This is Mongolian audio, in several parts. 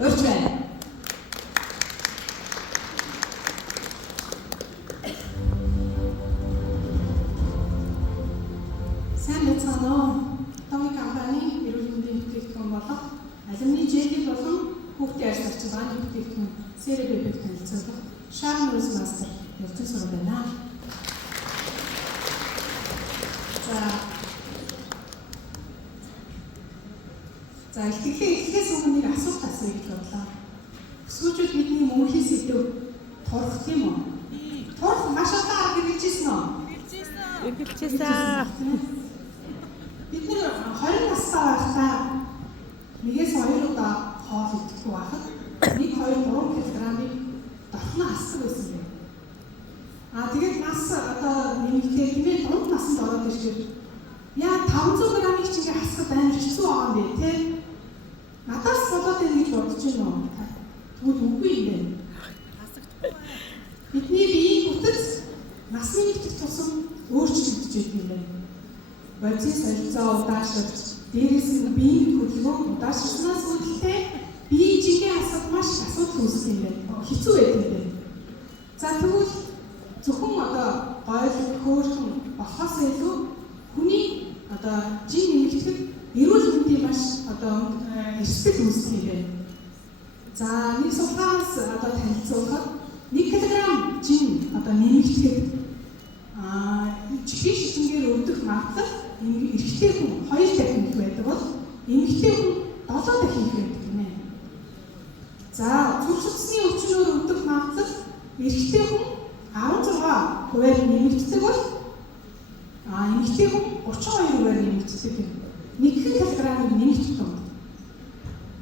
урьж байна. Сайн байцгаана уу? Томми компани эрүүл мэндийн бүтээгдэхүүн болох алюминий жел болон хүүхдийн арьс арчил бааны бүтээгдэхүүн CRB-г танилцуулах Sharon Rose Master явцсан сураг байна. За эхлээс өмнө нэг асуулт асууя гэж бодлоо. Сүүчүүд бидний мөнхийн сэдв турах тийм үү? Турах маш удаа хэрэгжижсэн үү? Хэрэгжижсэн. Бид нэр 20 настай байхдаа нэгээс 2 удаа хоол идэхгүй байхад 1-2-3 кг-ыг давхнаа асдаг байсан юм. Тэгээд нас одоо нэмэгдээ тэмээ дунд насанд ороод ирэхээр яа 500 грамыг ч ингээ хасахад амар хэцүү байгаа юм бэ те. Надаас болоод байна гэж бодож байна уу? Тэгвэл үгүй юм байна. Бидний биеийн бүтэц насны нэгтгэх тусам өөрчлөгдөж байдаг юм байна. Бодис солилцоо удаашрч, дээрээс нь биеийн хөдөлгөөн удаашрснаас үүдэлтэй биеийн жинхэнэ асуудал маш их асуудал үүсэх юм байна. Хэцүү байдаг юм байна. За тэгвэл зөвхөн одоо гойл хөөрхөн болохоос илүү хүний одоо жин нэмэгдэхэд эрүүл мэндийн маш одоо эрсдэл үүсэх юм байна. За нэг судалгаас одоо танилцуулахад 1 кг жин одоо нэмэгдэхэд чихийн шижингээр өрдөх магадлал эрэгтэй хүн 2 дахин их байдаг бол эмэгтэй хүн 7 дахин их байдаг гинэ. За зүрх судасны өвчнөөр өрдөх магадлал эрэгтэй хүн 16% нэмэгддэг бол эмэгтэй хүн 32% нэмэгддэг юм. 1 кг-ыг нэмэгдэх юм.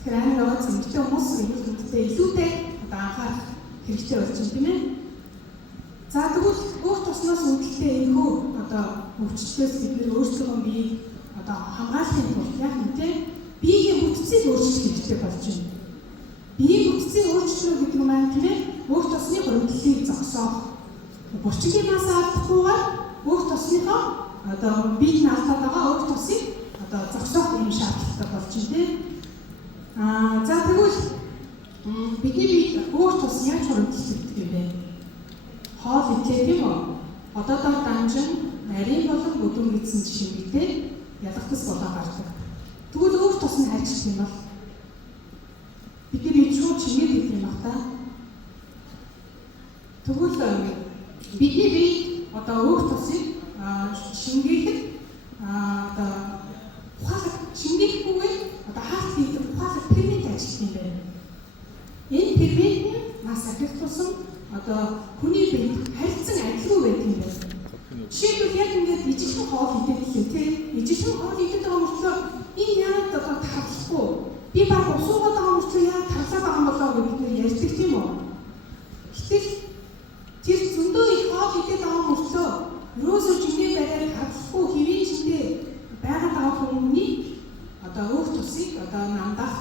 Тэгэхээр амин байгаа эмэгтэй хүмүүс эрүүл мэндэд илүүтэй одоо анхаарах хэрэгтэй болж байна тийм ээ. За тэгвэл бүх туснаас үүдэлтэй энэхүү одоо өвчлөлөөс бид нэр өөрсдөө биеийг одоо хамгаалахын тулд яг үнэтэй биеийн бүтцийг өөрчилж хэрэгтэй болж байна. Биеийн бүтцийг өөрчлөх гэдэг нь маань тийм ээ бүх тосны хөрөнгөлийг зогсоох. Булчингийн мас алдахгүйгээр бүх тосныхоо одоо биеийг наалтаад байгаа бүх тосыг одоо зогсоох юм шаардлагатай болж байна тийм. За тэгвэл бидний бие бүх тос яаж хөрөнгөлөгддөг юм бэ? Хоол идлээ тийм үү? Одоодоор дамжин нарийн болон бүдүүн эзэн жишээтэй ялгтас болоо гардаг. Тэгвэл өөр тос нь хайчих юм бол бидний бие шууд чимээд идэх юм байна та. Тэгвэл бидний бие одоо өөр тосыг шингээхэд одоо ухаалаг шингээхгүйгээр одоо хаалт хийдэг ухаалаг фермент ажиллах юм байна. Энэ фермент нь нас ахих тусам одоо хүний биед харилцан адилгүй байдаг юм байна. Жишээлбэл яг ингээд ижигхэн хоол идэх гэлээ тийм ижигхэн хоол идэх байгаа мөртлөө энэ яагаад одоо тархахгүй би баг усуугаад байгаа мөртлөө яагаад тархаад байгаа юм болоо гэж бид нэр ярьдаг тийм үү? Гэтэл тэр зөндөө их хоол идэх байгаа мөртлөө ерөөсөө жингээ бариад тархахгүй хэвийн жиндээ байгаад байгаа хүмүүний одоо өөх тусыг одоо намдах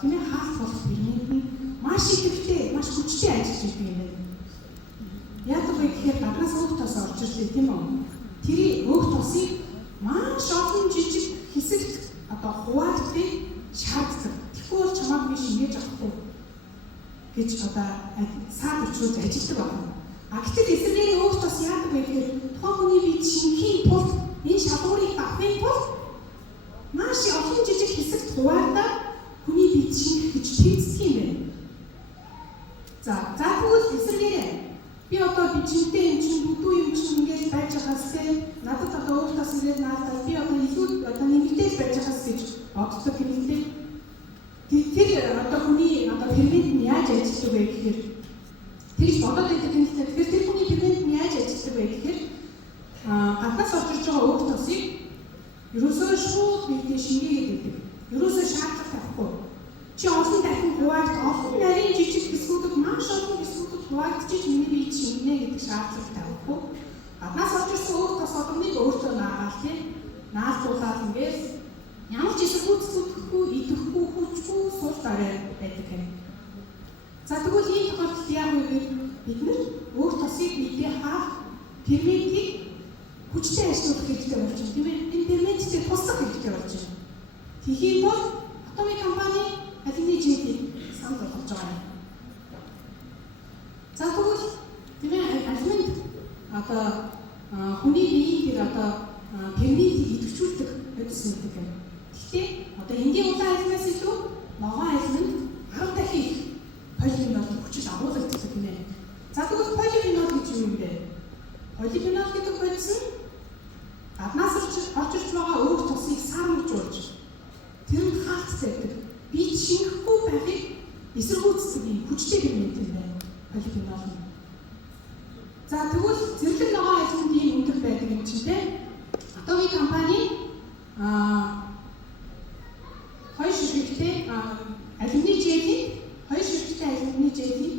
тийм ээ хаалт болох фермент нь маш идэвхтэй маш хүчтэй ажиллаж идэг юм байна. Яагаад вэ гэхээр гаднаас өөх тос орж ирлээ тийм үү? Тэр өөх тосыг маш олон жижиг хэсэгт одоо хуваагдгийг шаарддаг. Тэгэхгүй чамааг би шингээж авахгүй гэж одоо саад өчрөөж ажилладаг байна. Гэтэл эсрэгээр өөх тос яадаг вэ гэхээр тухайн хүний бие шингэхийн тулд энэ шалгуурыг авахын тулд маш олон жижиг хэсэгт хуваагдаад хүний бие шингэх гэж тэмцдэг юм байна. За тэгвэл эсрэгээр би одоо бичэнтэй юм чинь бүдүү юм чинь ингэж байж байгаас те надад одоо өөх тос ирээд наадаа би одоо илүү одоо нэмэгдэж байж байгаас гэж боддог юм те. Тэр одоо хүний одоо фермент нь яаж ажилладаг вэ гэхээр тэгж бодоод байдаг юм л те. Тэгэхээр тэр хүний фермент нь яаж ажилладаг вэ гэхээр гаднаас орж ирж байгаа өөх тосыг ерөөсөө шууд биетэй шингээгээд байдаг. Ерөөсөө шаардлага тавихгүй. Чи олон дахин хуваалт олон нарийн жижиг хэсгүүдэд маш олон хэсгүүдэд хуваагдчих миний бие шингэнэ гэдэг шаардлага тавихгүй. Гаднаас орж ирсэн өөх тос одомыг өөртөө наагаал тийм наалзуулаад ингээс ямар ч эсэргүүцэхгүй идэхгүй хүчгүй суул дараа байдаг юм. За тэгвэл ийм тохиолдолд яах вэ гэхээр бид нар өөх тосыг биетэй хаах ферментийг хүчтэй ажиллуулах хэрэгтэй болж байна тийм ээ. Энэ ферменттэй туслах хэрэгтэй болж байна. Тэгэхэд бол Atomic компани алюминий жинхэнэ одоо хүний биеийн тэр одоо ферментийг идэвхжүүлдэг бодис мэддэг юм. Гэхдээ одоо энгийн улаан альмаас илүү ногоон альманд 10 дахин их полифенол хүчил агуулдаг гэх юм. За тэгвэл полифенол гэж юу юм бэ? Полифенол гэдэг бодис нь гаднаас орж ирж байгаа өөр тусыг сармжуулж тэр нь хаалттай байдаг. Бие шингэхгүй байхыг эсэргүүцдэг юм хүчтэй фермент юм байна. Полифенол нь. За тэгвэл зэрлэг ногоон альманд ийм өндөр байдаг юм чинь те. Одоогийн компани хоёр ширхэгтэй алюминий желийг 2 ширхэгтэй алюминий желийг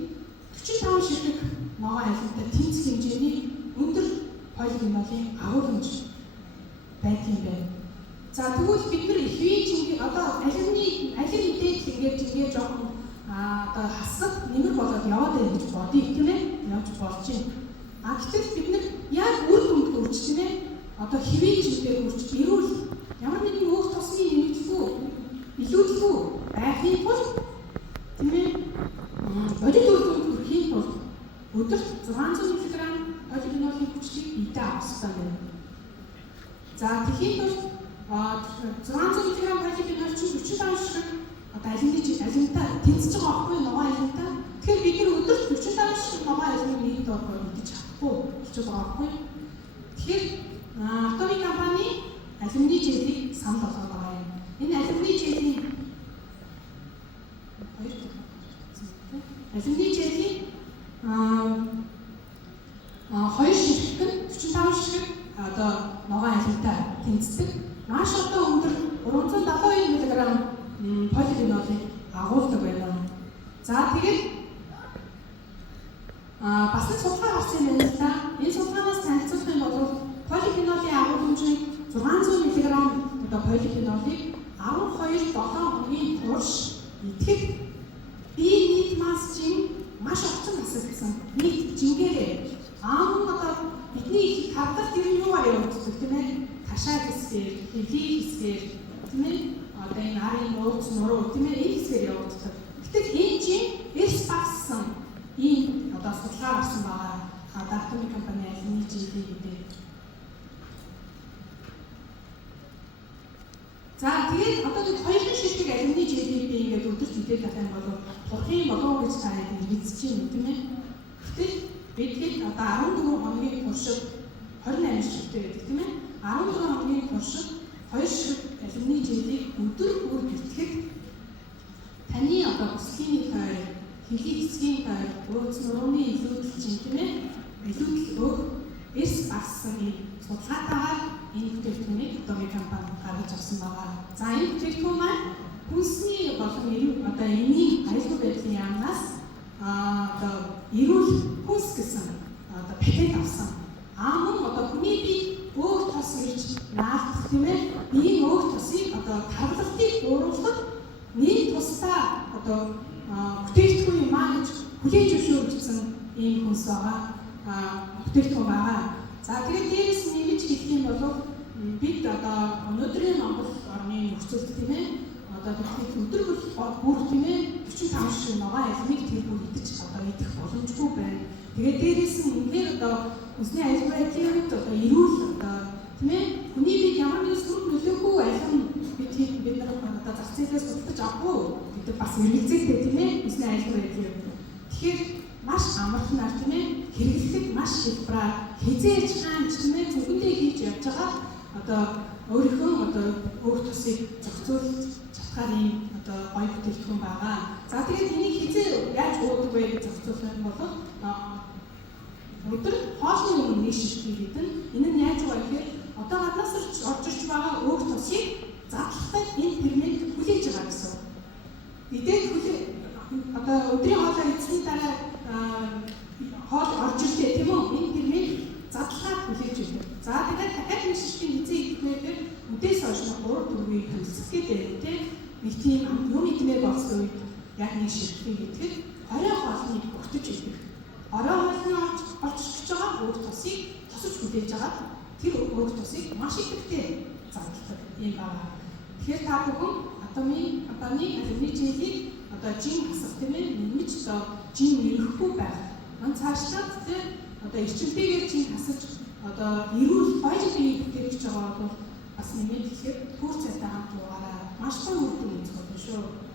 45 ширхэг ногоон альмандтай тэнцэх хэмжээний өндөр полифенолын агуулмж байдаг юм байна. За тэгвэл бид нар их үеийн чинь одоо алюминий мэдээж ингээд жоохон одоо хасаг нэмэр болоод яваад байна гэж бодъё тийм ээ. Явж болж байна. Гэтэл бид нар яг үр дүнд хүрч тийм ээ. Одоо хэвийн чигээр хүрч ирүүл ямар нэгэн өөр тусны нэмэгдэхгүй илүүдгүй байхын тулд тийм ээ. Бодит үр дүнд хүрэхийн тулд өдөрт 600 мг полифенолын хүчлийг биедээ авах хэрэгтэй байна. За тэгэхээр тулд 600 мг полифенол чинь 45 ширхэг одоо алюминтай тэнцэж байгаа байхгүй ногоон алюминтай. Тэгэхээр бид нар өдөрт 45 ширхэг ногоон алюмин нийт орохоор мэдэж чадахгүй болж байгаа байхгүй. Тэгэхээр Atomic компани алюминий желийг санал болгоод байгаа юм. Энэ алюминий желийг хоёр ширхэг 45 ширхэг одоо ногоон алюминтай тэнцдэг. Маш одоо өндөр 372 мг полифенолыг агуулдаг байна. За тэгээд бас нэг судалгаа гарсан юм байна л да. Энэ судалгаараас танилцуулах юм бол полифенолын агуулмжийг 600 мг одоо полифенолыг 12-7 хоногийн турш идэхэд бие нийт массжийн маш огцом насагдсан. Нийт жингээрээ одоо бидний их хадгалт ер нь юугаар явагддаг тийм ээ? Ташаа хэсгээр, хэвлий хэсгээр тийм ээ? Одоо энэ арын нууц нуруу тийм ээ? Энэ хэсгээр явагддаг. Гэтэл энэ чинь эрс багсан ийм одоо судалгаа гарсан байгаа. Atomic компани алюминий желийг гэдэг. За тэгээд одоо нэг 2 ширхэг алюминий желийг би ингээд өдөрт идэх байх юм бол турхын болов гэж та хэд мэдчихэж байна тийм ээ. Гэтэл бидгээд одоо 14 хоногийн туршид 28 ширхэгтэй байдаг тийм ээ. 14 хоногийн туршид 2 ширхэг алюминий желийг өдөр бүр идэхэд таны одоо бүсгийн тойр, хэвлий хэсгийн тойр, өөц нурууны илүүдэл чинь тийм ээ. Илүүдэл өөр эрс багсан судалгаатайгаар энэ бүтээгдэхүүнийг Atomic компани гаргаж авсан байгаа. За энэ бүтээгдэхүүн маань хүнсний болон одоо энийн аюулгүй байдлын яамнаас одоо эрүүл хүнс гэсэн одоо патент авсан. Мөн одоо хүний бие өөр тос ирж наалдах тийм ээ. Биеийн өөр тосыг одоо тархалтыг дууруулахад нэг тусдаа одоо бүтээгдэхүүн юм аа гэж хүлээж зөвшөөрсөн ийм хүнс байгаа. Бүтээгдэхүүн байгаа. За тэгээд дээрээс нэмж хэлэх юм бол бид одоо өнөөдрийн Монгол орны нөхцөлд тийм ээ одоо бид өдөр бүр тийм ээ 45 ширхэг ногоон алюминий тэр бүр идэж одоо идэх боломжгүй байна. Тэгээд дээрээс нь үнээр одоо хүнсний аюулгүй байдлын одоо эрүүл одоо тийм ээ хүний бие ямар нэгэн сүр нөлөөгүй алюм бид нар одоо зах зээлээс судалж авахгүй гэдэг бас хэрэгцээтэй тийм ээ хүнсний аюулгүй байдлын. Тэгэхээр маш амархнаар тийм ээ хэрэглэх маш хэлбэрээр хизээж хаанч тийм ээ зөвхөндөө хийж явж байгаа одоо өөрийнхөө одоо өөр тусыг зохицуулж чадхаар ийм одоо гоё бүтээгдэхүүн байгаа. За тэгээд энийг хизээ яаж уудаг вэ гэж зохицуулах юм бол өдөр хоолны өмнө нэг ширхэг идэн энэ нь яаж байгаа гэхээр одоо гаднаас орж ирж байгаа өөр тусыг задлахтай энэ фермент хүлээж байгаа гэсэн. Идээд одоо өдрийн хоолоо идсэний дараа хоол орж ирлээ тийм үү? Энэ фермент задлахаар хүлээж өгдөг. За тэгээд дахиад нэг ширхэг хизээ идэх вэ гэхээр үдээс хойш 3-4 үеийг төлсөх гэдэг тийм нэг тийм юм идмээр болсон үед яг нэг ширхэг идэхэд орой хоолныг өгтөж идэг. Орой хоолны орчиж байгаа өөр тусыг тосож хүлээж байгаа тэр өөр тусыг маш ихэвчлэн задлагдаг юм байна. Тэгэхээр та бүхэн Atomic компани алюминий желийг одоо жин хасах тийм ээ нэмж одоо жин нэрхгүй байх цаашлаад тийм одоо эрчимтэйгээр чинь хасаж одоо эрүүл баяр бие бүтээгч байгаа бол бас нэмээд хэлэхэд төр цайтай хамт яваараа маш гоё үр дүн үзэх болно шүү.